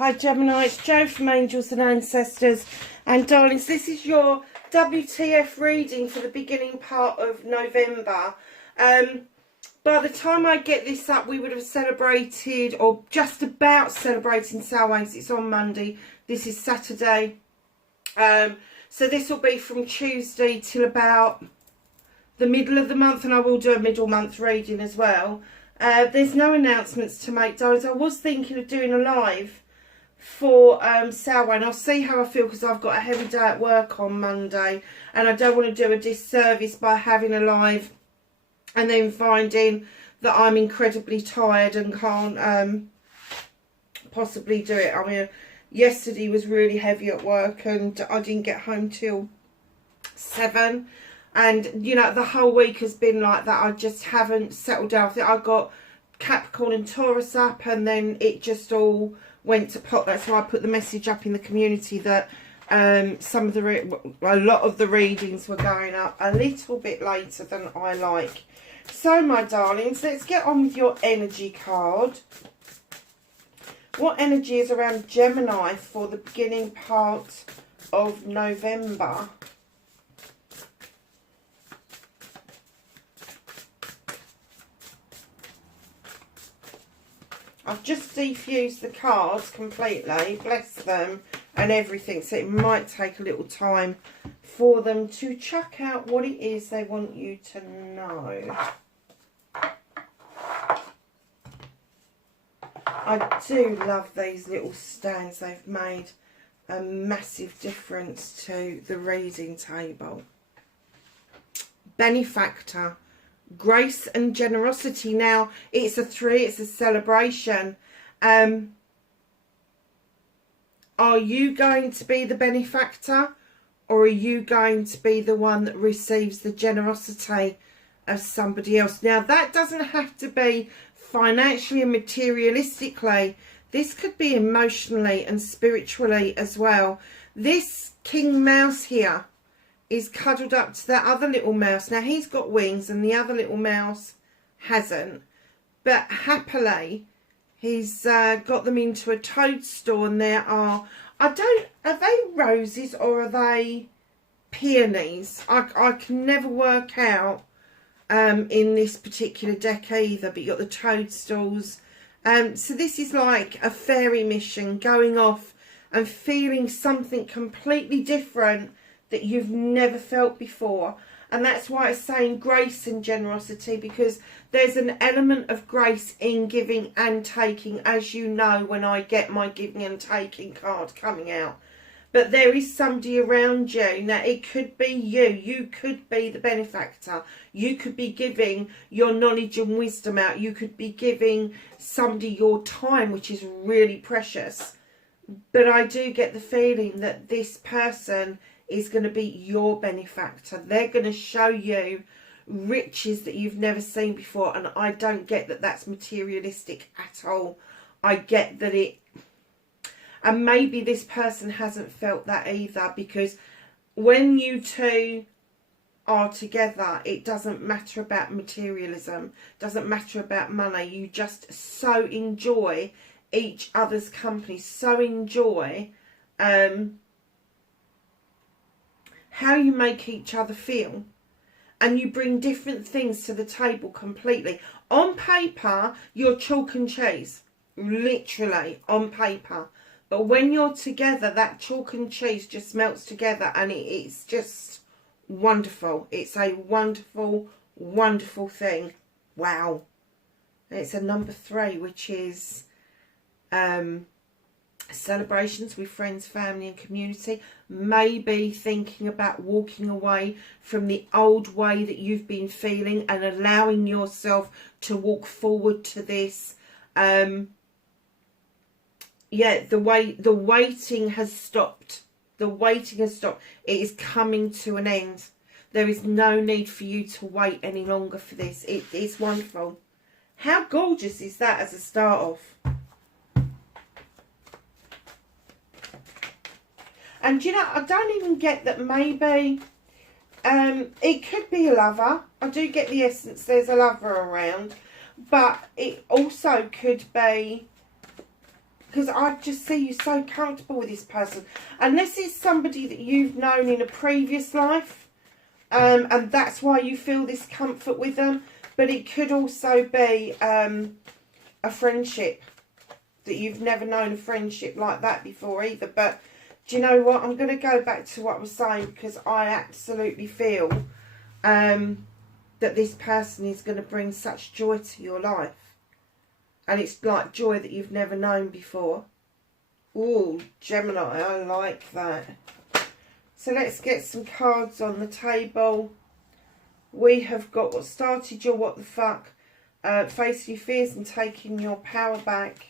Hi Gemini, it's Jo from Angels and Ancestors. And darlings, this is your WTF reading for the beginning part of November. By the time I get this up, we would have celebrated, or just about celebrating Samhain. It's on Monday. This is Saturday. So this will be from Tuesday till about the middle of the month, and I will do a middle month reading as well. There's no announcements to make, darlings. I was thinking of doing a live for Samhain. I'll see how I feel, because I've got a heavy day at work on Monday, and I don't want to do a disservice by having a live and then finding that I'm incredibly tired and can't possibly do it. I mean, yesterday was really heavy at work and I didn't get home till 7. And, you know, the whole week has been like that. I just haven't settled down. I think I got Capricorn and Taurus up, and then it just all went to pot. That's why I put the message up in the community that a lot of the readings were going up a little bit later than I like. So, my darlings, let's get on with your energy card. What energy is around Gemini for the beginning part of November? I've just defused the cards completely, bless them, and everything, so it might take a little time for them to chuck out what it is they want you to know. I do love these little stands. They've made a massive difference to the reading table. Benefactor. Grace and generosity. Now, it's a 3, it's a celebration. Are you going to be the benefactor, or are you going to be the one that receives the generosity of somebody else? Now, that doesn't have to be financially and materialistically. This could be emotionally and spiritually as well. This king mouse here is cuddled up to that other little mouse. Now, he's got wings and the other little mouse hasn't. But happily, he's got them into a toadstool, and there are they roses or are they peonies? I can never work out in this particular deck either, but you've got the toadstools. So this is like a fairy mission, going off and feeling something completely different that you've never felt before. And that's why it's saying grace and generosity, because there's an element of grace in giving and taking, as you know when I get my giving and taking card coming out. But there is somebody around you. Now, it could be you. You could be the benefactor. You could be giving your knowledge and wisdom out. You could be giving somebody your time, which is really precious. But I do get the feeling that this person is going to be your benefactor. They're going to show you riches that you've never seen before. And I don't get that that's materialistic at all. I get that it... And maybe this person hasn't felt that either, because when you two are together, it doesn't matter about materialism, doesn't matter about money. You just so enjoy each other's company, so enjoy how you make each other feel, and you bring different things to the table completely. On paper, you're chalk and cheese, literally on paper. But when you're together, that chalk and cheese just melts together, and it's just wonderful. It's a wonderful, wonderful thing. Wow. And it's a number 3, which is celebrations with friends, family and community. Maybe thinking about walking away from the old way that you've been feeling and allowing yourself to walk forward to this. Yeah, the waiting has stopped. The waiting has stopped. It is coming to an end. There is no need for you to wait any longer for this. It is wonderful. How gorgeous is that as a start off? And you know, I don't even get that maybe it could be a lover. I do get the essence there's a lover around. But it also could be Because I just see you so comfortable with this person. Unless it's somebody that you've known in a previous life. And that's why you feel this comfort with them. But it could also be a friendship. That you've never known a friendship like that before either. But do you know what? I'm going to go back to what I was saying. Because I absolutely feel that this person is going to bring such joy to your life. And it's like joy that you've never known before. Ooh, Gemini, I like that. So let's get some cards on the table. We have got what started your what the fuck. Face your fears and taking your power back.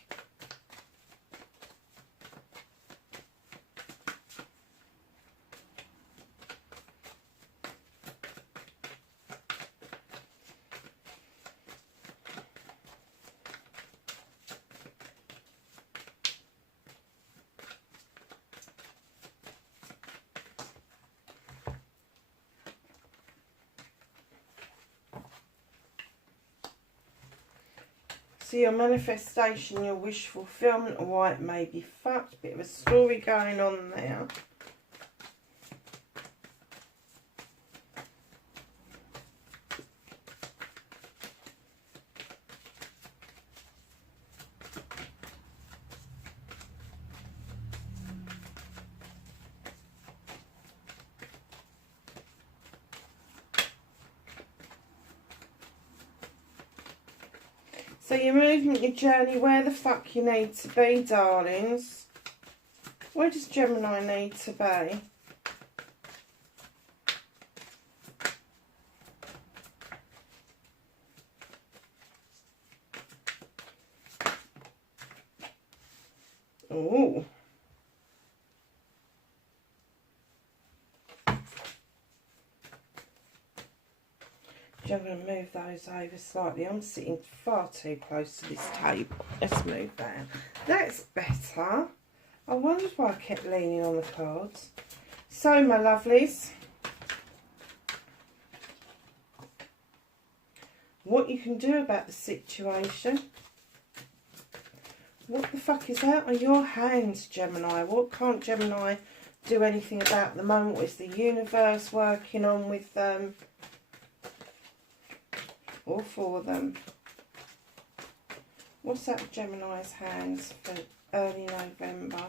So your manifestation, your wish fulfillment, or why it may be fucked. Bit of a story going on there. So your movement, your journey, where the fuck you need to be, darlings. Where does Gemini need to be? Oh. I'm going to move those over slightly. I'm sitting far too close to this table. Let's move that. That's better. I wondered why I kept leaning on the cards. So, my lovelies, what you can do about the situation. What the fuck is out of your hands, Gemini? What can't Gemini do anything about at the moment? What is the universe working on with them? Or for them. What's that with Gemini's hands for early November?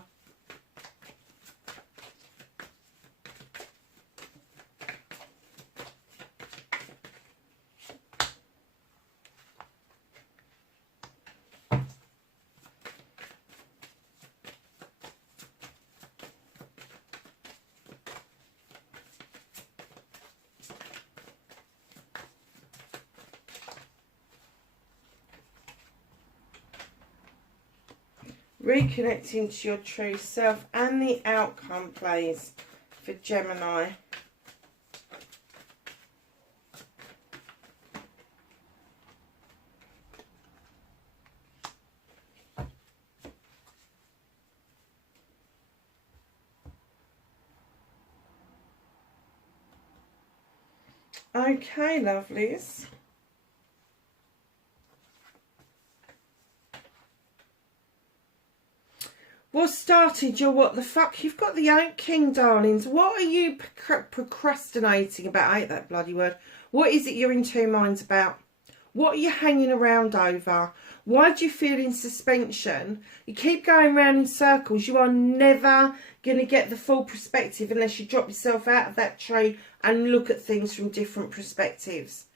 Reconnecting to your true self and the outcome, please, for Gemini. Okay, lovelies. What started your what the fuck? You've got the Oak King, darlings. What are you procrastinating about? I hate that bloody word. What is it you're in two minds about? What are you hanging around over? Why do you feel in suspension? You keep going round in circles. You are never going to get the full perspective unless you drop yourself out of that tree and look at things from different perspectives.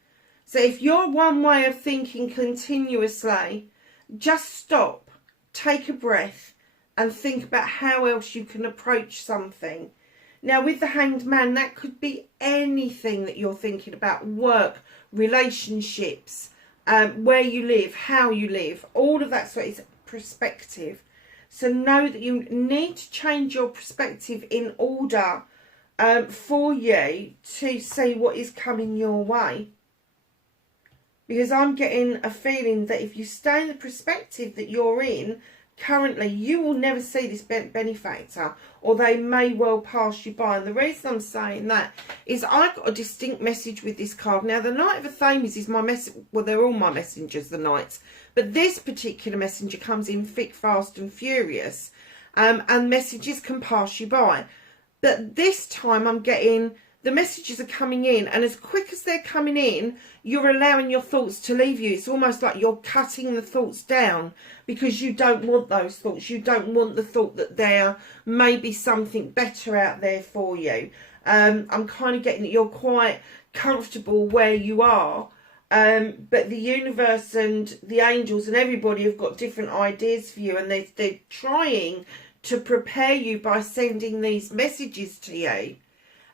So if you're one way of thinking continuously, just stop, take a breath, and think about how else you can approach something. Now, with the Hanged Man, that could be anything that you're thinking about. Work, relationships, where you live, how you live. All of that sort of is perspective. So know that you need to change your perspective in order for you to see what is coming your way. Because I'm getting a feeling that if you stay in the perspective that you're in, currently you will never see this benefactor, or they may well pass you by. And the reason I'm saying that is I got a distinct message with this card. Now, the Knight of Athames is my message. Well, they're all my messengers, the Knights. But this particular messenger comes in thick, fast and furious. And messages can pass you by. But this time I'm getting, the messages are coming in, and as quick as they're coming in, you're allowing your thoughts to leave you. It's almost like you're cutting the thoughts down because you don't want those thoughts. You don't want the thought that there may be something better out there for you. I'm kind of getting that you're quite comfortable where you are. But the universe and the angels and everybody have got different ideas for you, and they're trying to prepare you by sending these messages to you.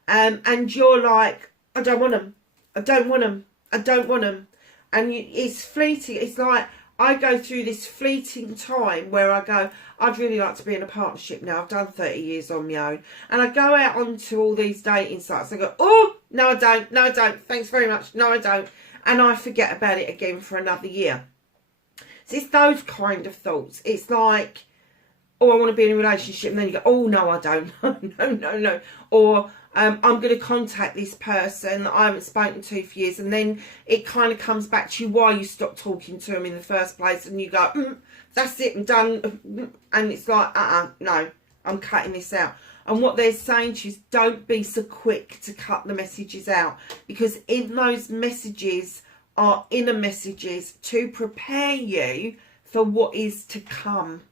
And you're like, I don't want them. I don't want them. I don't want them. And it's fleeting. It's like I go through this fleeting time where I go, I'd really like to be in a partnership now. I've done 30 years on my own. And I go out onto all these dating sites. I go, oh, no, I don't. No, I don't. Thanks very much. No, I don't. And I forget about it again for another year. So it's those kind of thoughts. It's like, oh, I want to be in a relationship. And then you go, oh, no, I don't. No. Or I'm going to contact this person that I haven't spoken to for years. And then it kind of comes back to you why you stopped talking to them in the first place. And you go, that's it, I'm done. And it's like, no, I'm cutting this out. And what they're saying to you is don't be so quick to cut the messages out. Because in those messages are inner messages to prepare you for what is to come.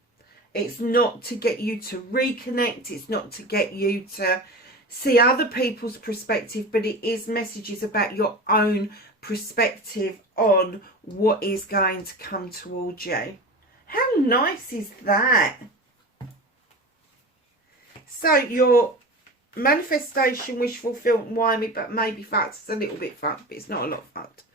It's not to get you to reconnect. It's not to get you to see other people's perspective, but it is messages about your own perspective on what is going to come towards you. How nice is that? So your manifestation, wish fulfillment, why me, but maybe fucked. It's a little bit fucked, but it's not a lot fucked.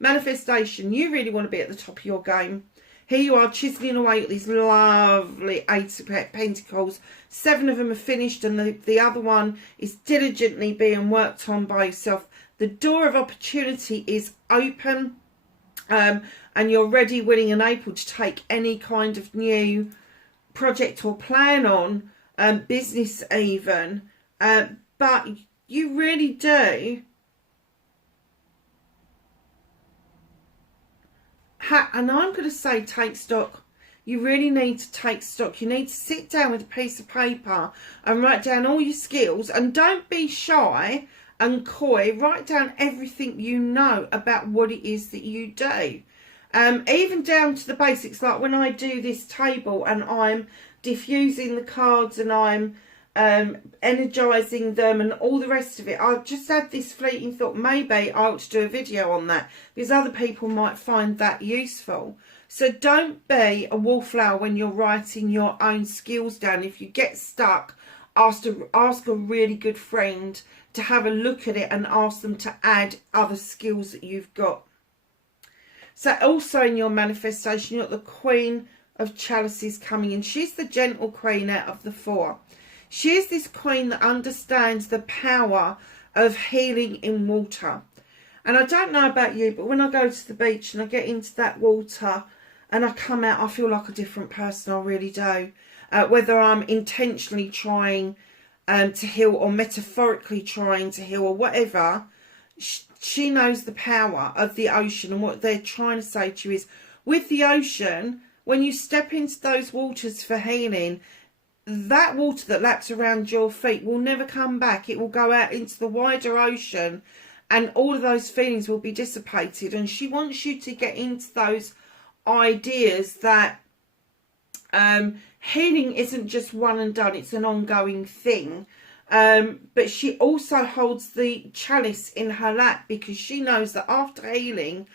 Manifestation, you really want to be at the top of your game. Here you are chiseling away at these lovely 8 of Pentacles. 7 of them are finished, and the other one is diligently being worked on by yourself. The door of opportunity is open, and you're ready, willing and able to take any kind of new project or plan on, business even. But you really do. And I'm going to say take stock. You really need to take stock. You need to sit down with a piece of paper and write down all your skills. And don't be shy and coy. Write down everything you know about what it is that you do. Even down to the basics. Like when I do this table and I'm diffusing the cards and I'm energizing them and all the rest of it. I've just had this fleeting thought, maybe I ought to do a video on that because other people might find that useful. So don't be a wallflower when you're writing your own skills down. If you get stuck, ask a really good friend to have a look at it and ask them to add other skills that you've got. So also in your manifestation, you've got the Queen of Chalices coming in. She's the gentle queen out of the 4. She is this queen that understands the power of healing in water. And I don't know about you, but when I go to the beach and I get into that water and I come out, I feel like a different person. I really do. Whether I'm intentionally trying to heal or metaphorically trying to heal or whatever, she knows the power of the ocean. And what they're trying to say to you is, with the ocean, when you step into those waters for healing, that water that laps around your feet will never come back. It will go out into the wider ocean and all of those feelings will be dissipated. And she wants you to get into those ideas that healing isn't just one and done. It's an ongoing thing. But she also holds the chalice in her lap because she knows that after healing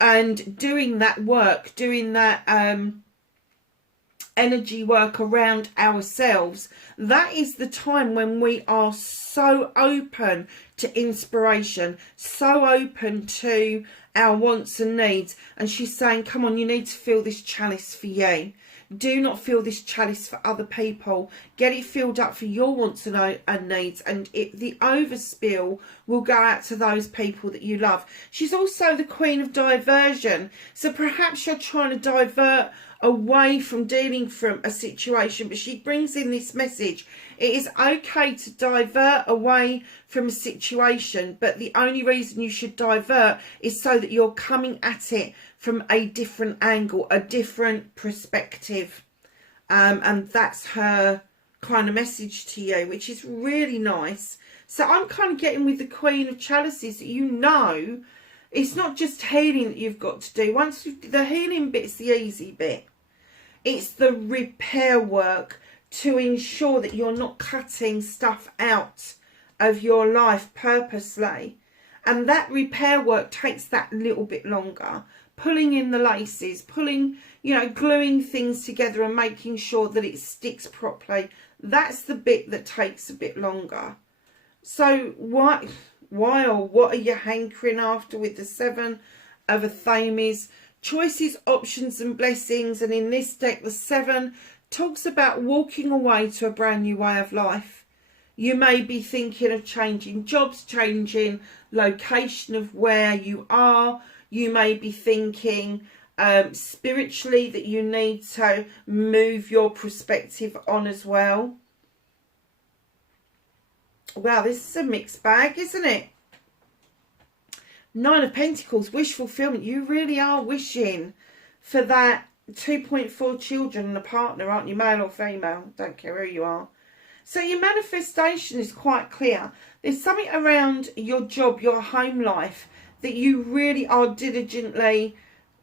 and doing that work, doing that energy work around ourselves, that is the time when we are so open to inspiration, so open to our wants and needs. And she's saying, come on, you need to fill this chalice for you. Do not fill this chalice for other people. Get it filled up for your wants and needs, and the overspill will go out to those people that you love. She's also the queen of diversion. So perhaps you're trying to divert away from dealing from a situation, but she brings in this message. It is okay to divert away from a situation, but the only reason you should divert is so that you're coming at it from a different angle, a different perspective. And that's her kind of message to you, which is really nice. So I'm kind of getting with the Queen of Chalices that it's not just healing that you've got to do. The healing bit's the easy bit. It's the repair work to ensure that you're not cutting stuff out of your life purposely. And that repair work takes that little bit longer. Pulling in the laces, gluing things together and making sure that it sticks properly. That's the bit that takes a bit longer. So what are you hankering after with the Seven of Athames? Choices, options and blessings. And in this deck, the Seven talks about walking away to a brand new way of life. You may be thinking of changing jobs, changing location of where you are. You may be thinking spiritually that you need to move your perspective on as well. Wow, this is a mixed bag, isn't it? Nine of Pentacles, wish fulfillment. You really are wishing for that 2.4 children and a partner, aren't you? Male or female, don't care who you are. So your manifestation is quite clear. There's something around your job, your home life, that you really are diligently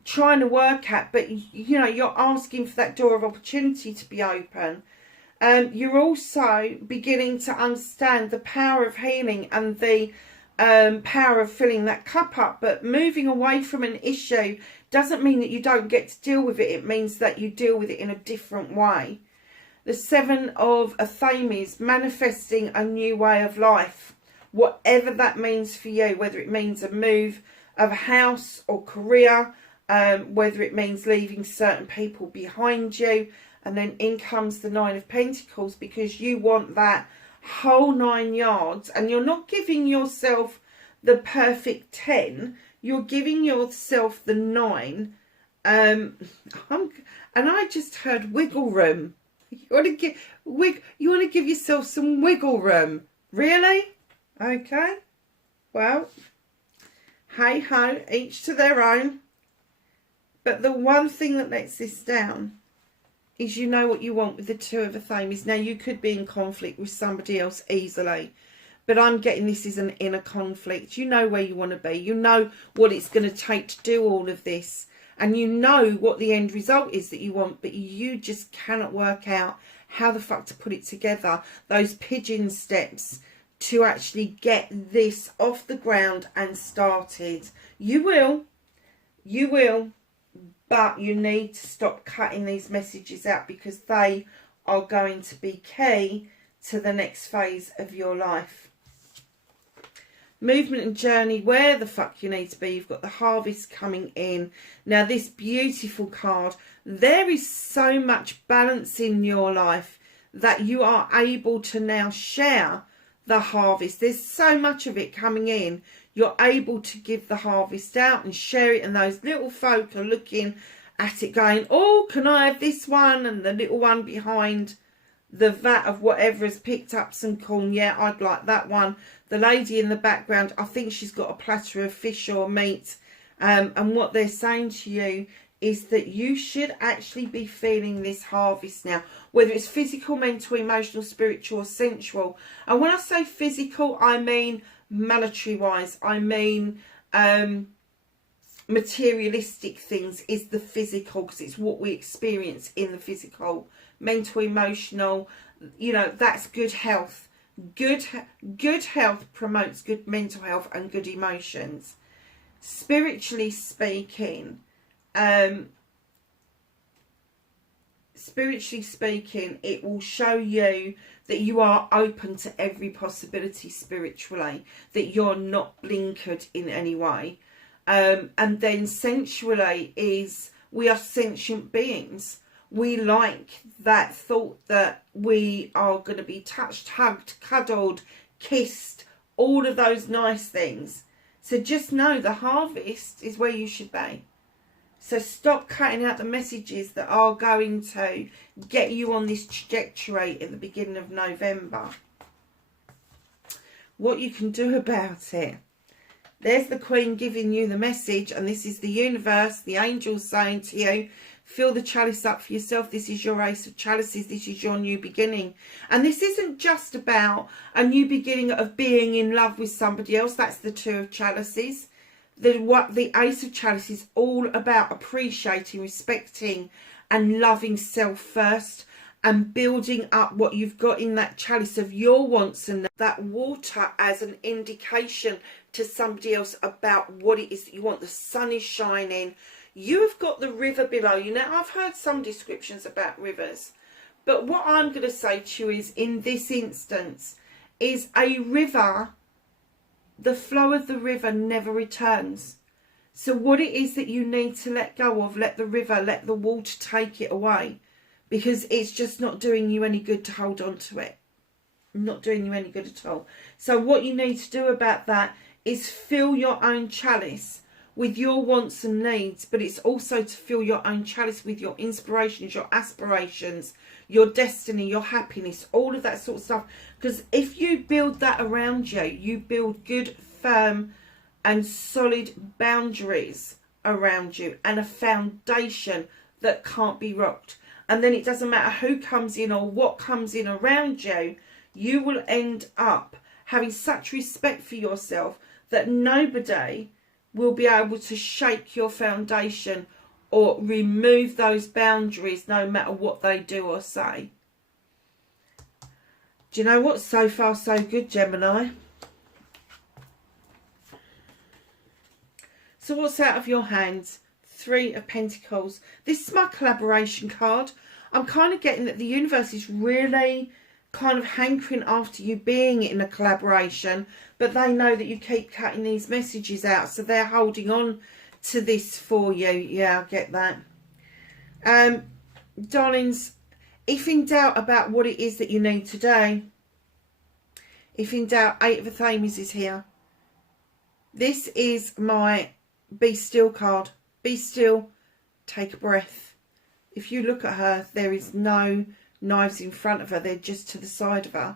trying to work at, but you're asking for that door of opportunity to be open. You're also beginning to understand the power of healing and the power of filling that cup up. But moving away from an issue doesn't mean that you don't get to deal with it. It means that you deal with it in a different way. The Seven of Athames, manifesting a new way of life. Whatever that means for you, whether it means a move of a house or career, whether it means leaving certain people behind you. And then in comes the Nine of Pentacles, because you want that whole 9 yards, and you're not giving yourself the perfect 10, you're giving yourself the 9. And I just heard wiggle room. You want to give yourself some wiggle room. Really? Okay. Well, hey ho, each to their own. But the one thing that lets this down is you know what you want with the Two of Athames. Now, you could be in conflict with somebody else easily, but I'm getting this is an inner conflict. You know where you want to be. You know what it's going to take to do all of this. And you know what the end result is that you want, but you just cannot work out how the fuck to put it together. Those pigeon steps to actually get this off the ground and started. You will, but you need to stop cutting these messages out, because they are going to be key to the next phase of your life. Movement and journey, where the fuck you need to be. You've got the Harvest coming in. Now, this beautiful card, there is so much balance in your life that you are able to now share the harvest. There's so much of it coming in. You're able to give the harvest out and share it, and those little folk are looking at it going, oh, can I have this one? And the little one behind the vat of whatever has picked up some corn, yeah, I'd like that one. The lady in the background, I think she's got a platter of fish or meat. And what they're saying to you is that you should actually be feeling this harvest now, whether it's physical, mental, emotional, spiritual or sensual. And when I say physical, I mean monetary wise. I mean materialistic things is the physical, because it's what we experience in the physical. Mental, emotional, that's good health. Good health promotes good mental health and good emotions. Spiritually speaking, spiritually speaking, it will show you that you are open to every possibility spiritually, that you're not blinkered in any way. And then sensually is, we are sentient beings. We like that thought that we are going to be touched, hugged, cuddled, kissed, all of those nice things. So just know the harvest is where you should be. So stop cutting out the messages that are going to get you on this trajectory at the beginning of November. What you can do about it. There's the Queen giving you the message, and this is the universe, the angels saying to you, fill the chalice up for yourself. This is your Ace of Chalices. This is your new beginning. And this isn't just about a new beginning of being in love with somebody else. That's the Two of Chalices. The Ace of Chalice is all about appreciating, respecting and loving self first, and building up what you've got in that chalice of your wants, and that water as an indication to somebody else about what it is that you want. The sun is shining. You have got the river below you. Now, I've heard some descriptions about rivers, but what I'm going to say to you is, in this instance, is a river, the flow of the river never returns. So what it is that you need to let go of, let the river, let the water take it away, because it's just not doing you any good to hold on to it. Not doing you any good at all. So what you need to do about that is fill your own chalice with your wants and needs, but it's also to fill your own chalice with your inspirations, your aspirations, your destiny, your happiness, all of that sort of stuff. Because if you build that around you, you build good, firm and solid boundaries around you and a foundation that can't be rocked. And then it doesn't matter who comes in or what comes in around you, you will end up having such respect for yourself that nobody will be able to shake your foundation or remove those boundaries, no matter what they do or say. Do you know what? So far, so good, Gemini. So what's out of your hands? Three of Pentacles. This is my collaboration card. I'm kind of getting that the universe is really kind of hankering after you being in a collaboration, but they know that you keep cutting these messages out, so they're holding on to this for you. Yeah, I get that. Darlings, if in doubt about what it is that you need today, if in doubt, Eight of Athames is here. This is my Be Still card. Be still, take a breath. If you look at her, there is no knives in front of her, they're just to the side of her,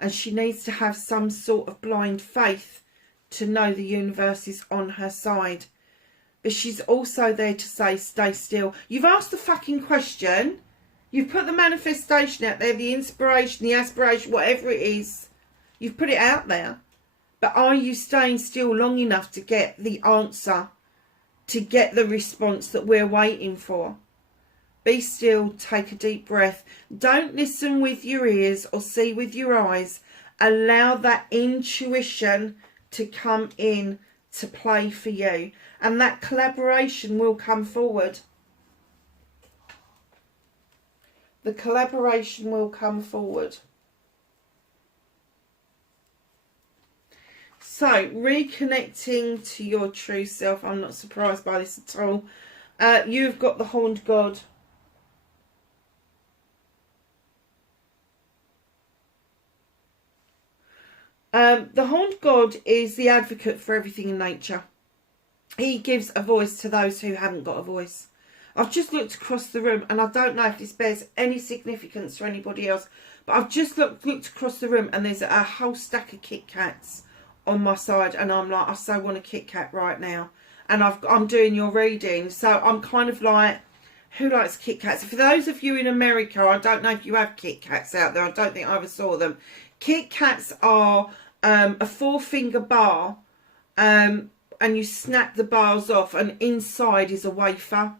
and she needs to have some sort of blind faith to know the universe is on her side. But she's also there to say, stay still. You've asked the fucking question, you've put the manifestation out there, the inspiration, the aspiration, whatever it is, you've put it out there, but are you staying still long enough to get the answer, to get the response that we're waiting for? Be still, take a deep breath. Don't listen with your ears or see with your eyes. Allow that intuition to come in to play for you. And that collaboration will come forward. The collaboration will come forward. So, reconnecting to your true self. I'm not surprised by this at all. You've got the Horned God. The Horned God is the advocate for everything in nature. He gives a voice to those who haven't got a voice. I've just looked across the room, and I don't know if this bears any significance to anybody else, but I've just looked across the room, and there's a whole stack of Kit Kats on my side, and I'm like, I so want a Kit Kat right now. And I'm doing your reading, so I'm kind of like, who likes Kit Kats? For those of you in America, I don't know if you have Kit Kats out there. I don't think I ever saw them. Kit Kats are a 4-finger bar, and you snap the bars off, and inside is a wafer.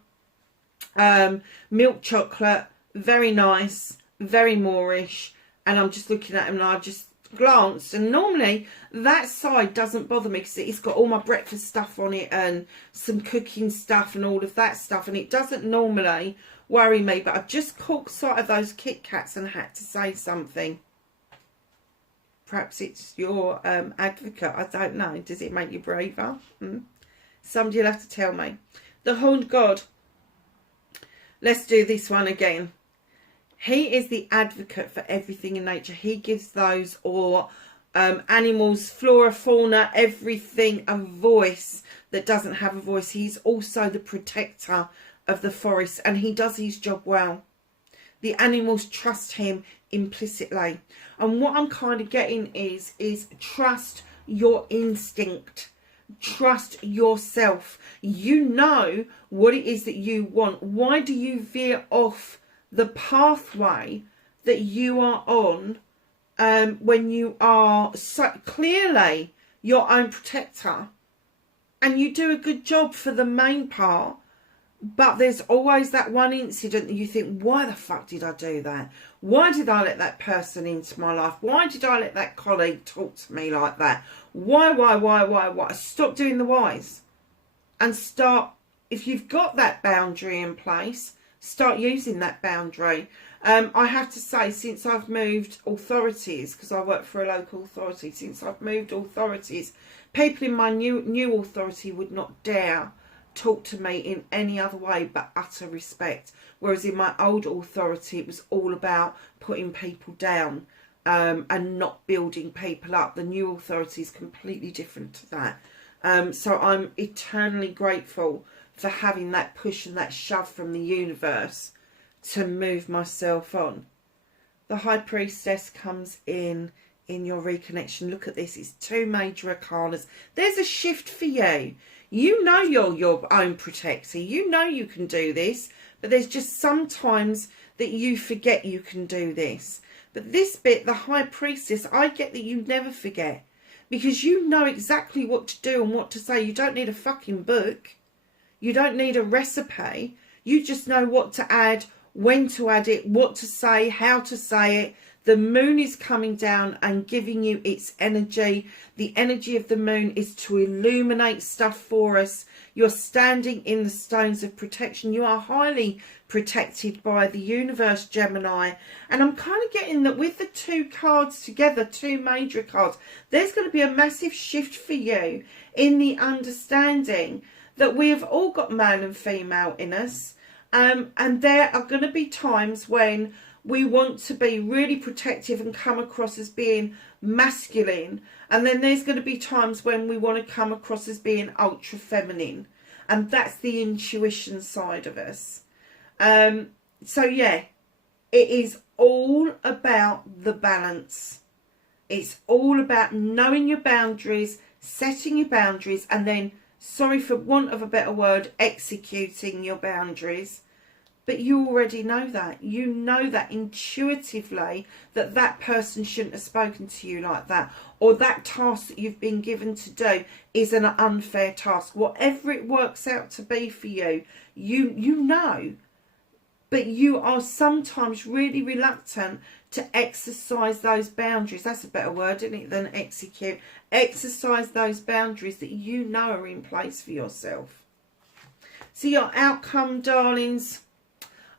Milk chocolate, very nice, very Moorish, and I'm just looking at them, and glanced, and normally that side doesn't bother me because it's got all my breakfast stuff on it and some cooking stuff and all of that stuff, and it doesn't normally worry me. But I've just caught sight of those Kit Kats and had to say something. Perhaps it's your advocate, I don't know. Does it make you braver? Somebody will have to tell me. The Horned God. Let's do this one again. He is the advocate for everything in nature. He gives those animals, flora, fauna, everything a voice that doesn't have a voice. He's also the protector of the forest, and he does his job well. The animals trust him implicitly. And what I'm kind of getting is trust your instinct. Trust yourself. You know what it is that you want. Why do you veer off the pathway that you are on when you are so clearly your own protector? And you do a good job for the main part, but there's always that one incident that you think, why the fuck did I do that? Why did I let that person into my life? Why did I let that colleague talk to me like that? Why? Stop doing the whys and start, if you've got that boundary in place, start using that boundary. I have to say, since I've moved authorities, because I work for a local authority, since I've moved authorities, people in my new authority would not dare talk to me in any other way but utter respect. Whereas in my old authority, it was all about putting people down and not building people up. The new authority is completely different to that. So I'm eternally grateful for having that push and that shove from the universe to move myself on. The High Priestess comes in your reconnection. Look at this. It's 2 major arcanas. There's a shift for you. You know you're your own protector. You know you can do this. But there's just sometimes that you forget you can do this. But this bit, the High Priestess, I get that you never forget. Because you know exactly what to do and what to say. You don't need a fucking book. You don't need a recipe. You just know what to add, when to add it, what to say, how to say it. The moon is coming down and giving you its energy. The energy of the moon is to illuminate stuff for us. You're standing in the stones of protection. You are highly protected by the universe, Gemini. And I'm kind of getting that with the 2 cards together, 2 major cards, there's going to be a massive shift for you in the understanding that we have all got male and female in us. And there are going to be times when we want to be really protective and come across as being masculine. And then there's going to be times when we want to come across as being ultra feminine. And that's the intuition side of us. So yeah, it is all about the balance. It's all about knowing your boundaries, setting your boundaries, and then, sorry for want of a better word, executing your boundaries. But you already know that. You know that intuitively that that person shouldn't have spoken to you like that. Or that task that you've been given to do is an unfair task. Whatever it works out to be for you, you know. But you are sometimes really reluctant to exercise those boundaries. That's a better word, isn't it, than execute. Exercise those boundaries that you know are in place for yourself. So your outcome, darlings,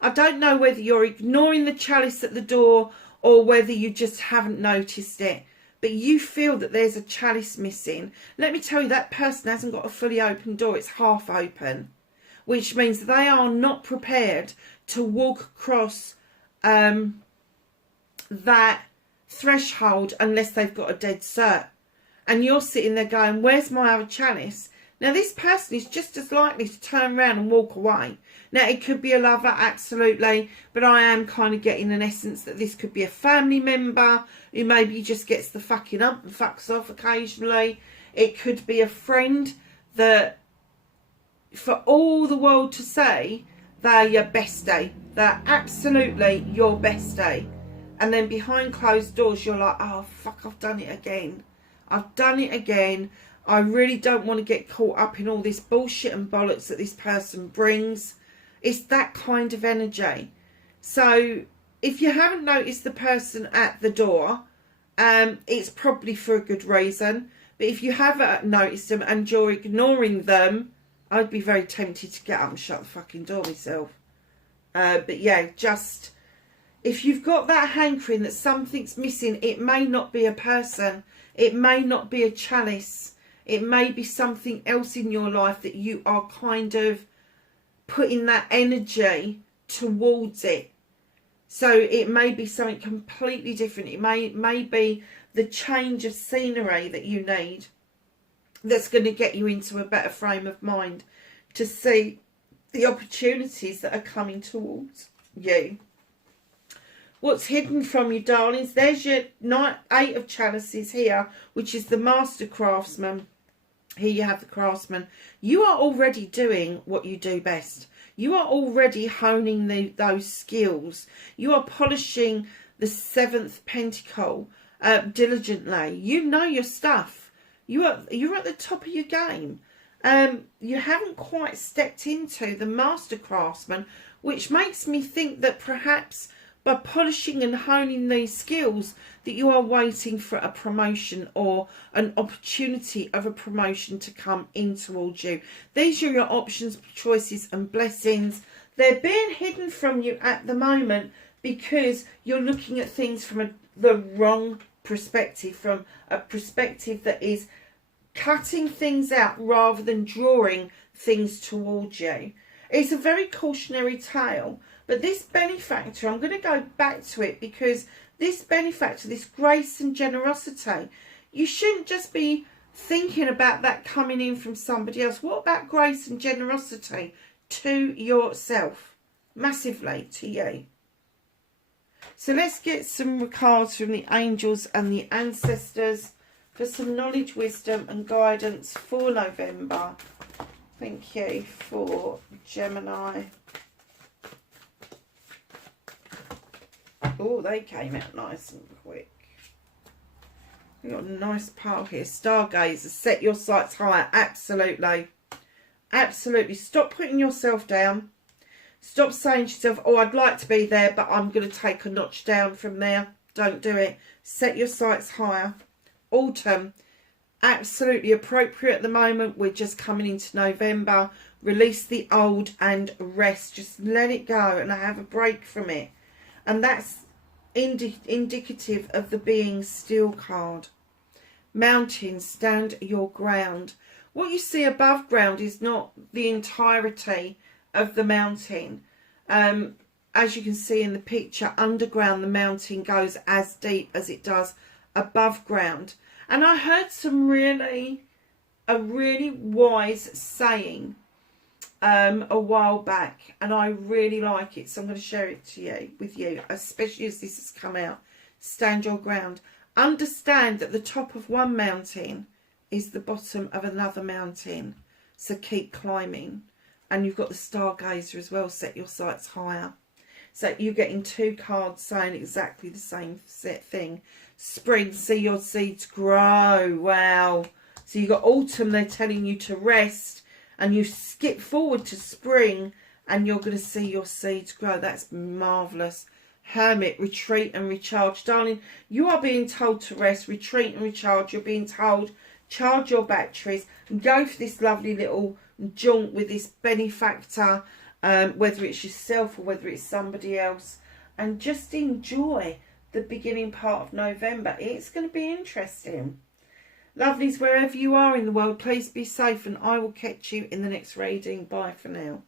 I don't know whether you're ignoring the chalice at the door or whether you just haven't noticed it, but you feel that there's a chalice missing. Let me tell you, that person hasn't got a fully open door. It's half open, which means they are not prepared to walk across that threshold unless they've got a dead cert. And you're sitting there going, where's my other chalice? Now, this person is just as likely to turn around and walk away. Now, it could be a lover, absolutely, but I am kind of getting an essence that this could be a family member who maybe just gets the fucking up and fucks off occasionally. It could be a friend that, for all the world to say, they're your bestie. They're absolutely your bestie. And then behind closed doors, you're like, oh, fuck, I've done it again. I've done it again. I really don't want to get caught up in all this bullshit and bollocks that this person brings. It's that kind of energy. So if you haven't noticed the person at the door, it's probably for a good reason. But if you haven't noticed them and you're ignoring them, I'd be very tempted to get up and shut the fucking door myself. But yeah, just if you've got that hankering that something's missing, it may not be a person, it may not be a chalice, it may be something else in your life that you are kind of putting that energy towards it. So it may be something completely different. It may be the change of scenery that you need that's going to get you into a better frame of mind to see the opportunities that are coming towards you. What's hidden from you, darlings? There's your Eight of Chalices here, which is the Master Craftsman. Here you have the Craftsman. You are already doing what you do best. You are already honing those skills. You are polishing the Seventh Pentacle diligently. You know your stuff. You're at the top of your game. You haven't quite stepped into the Master Craftsman, which makes me think that perhaps by polishing and honing these skills that you are waiting for a promotion or an opportunity of a promotion to come in towards you. These are your options, choices and blessings. They're being hidden from you at the moment because you're looking at things from the wrong perspective, from a perspective that is cutting things out rather than drawing things towards you. It's a very cautionary tale. But this benefactor, I'm going to go back to it because this benefactor, this grace and generosity, you shouldn't just be thinking about that coming in from somebody else. What about grace and generosity to yourself? Massively to you. So let's get some cards from the angels and the ancestors for some knowledge, wisdom and guidance for November. Thank you for Gemini. Oh, they came out nice and quick. We've got a nice pile here. Stargazer, set your sights higher. Absolutely. Absolutely. Stop putting yourself down. Stop saying to yourself, oh, I'd like to be there, but I'm going to take a notch down from there. Don't do it. Set your sights higher. Autumn, absolutely appropriate at the moment. We're just coming into November. Release the old and rest. Just let it go and have a break from it. And that's indicative of the being still card. Mountains, stand your ground. What you see above ground is not the entirety of the mountain. As you can see in the picture, underground the mountain goes as deep as it does above ground. And I heard a really wise saying a while back, and I really like it, so I'm going to share it with you, especially as this has come out. Stand your ground. Understand that the top of one mountain is the bottom of another mountain, so keep climbing. And you've got the Stargazer as well, set your sights higher. So you're getting two cards saying exactly the same thing. Spring, see your seeds grow. Wow. So you've got autumn, they're telling you to rest. And you skip forward to spring and you're going to see your seeds grow. That's marvellous. Hermit, retreat and recharge. Darling, you are being told to rest, retreat and recharge. You're being told, charge your batteries and go for this lovely little jaunt with this benefactor, whether it's yourself or whether it's somebody else. And just enjoy the beginning part of November. It's going to be interesting. Lovelies, wherever you are in the world, please be safe and I will catch you in the next reading. Bye for now.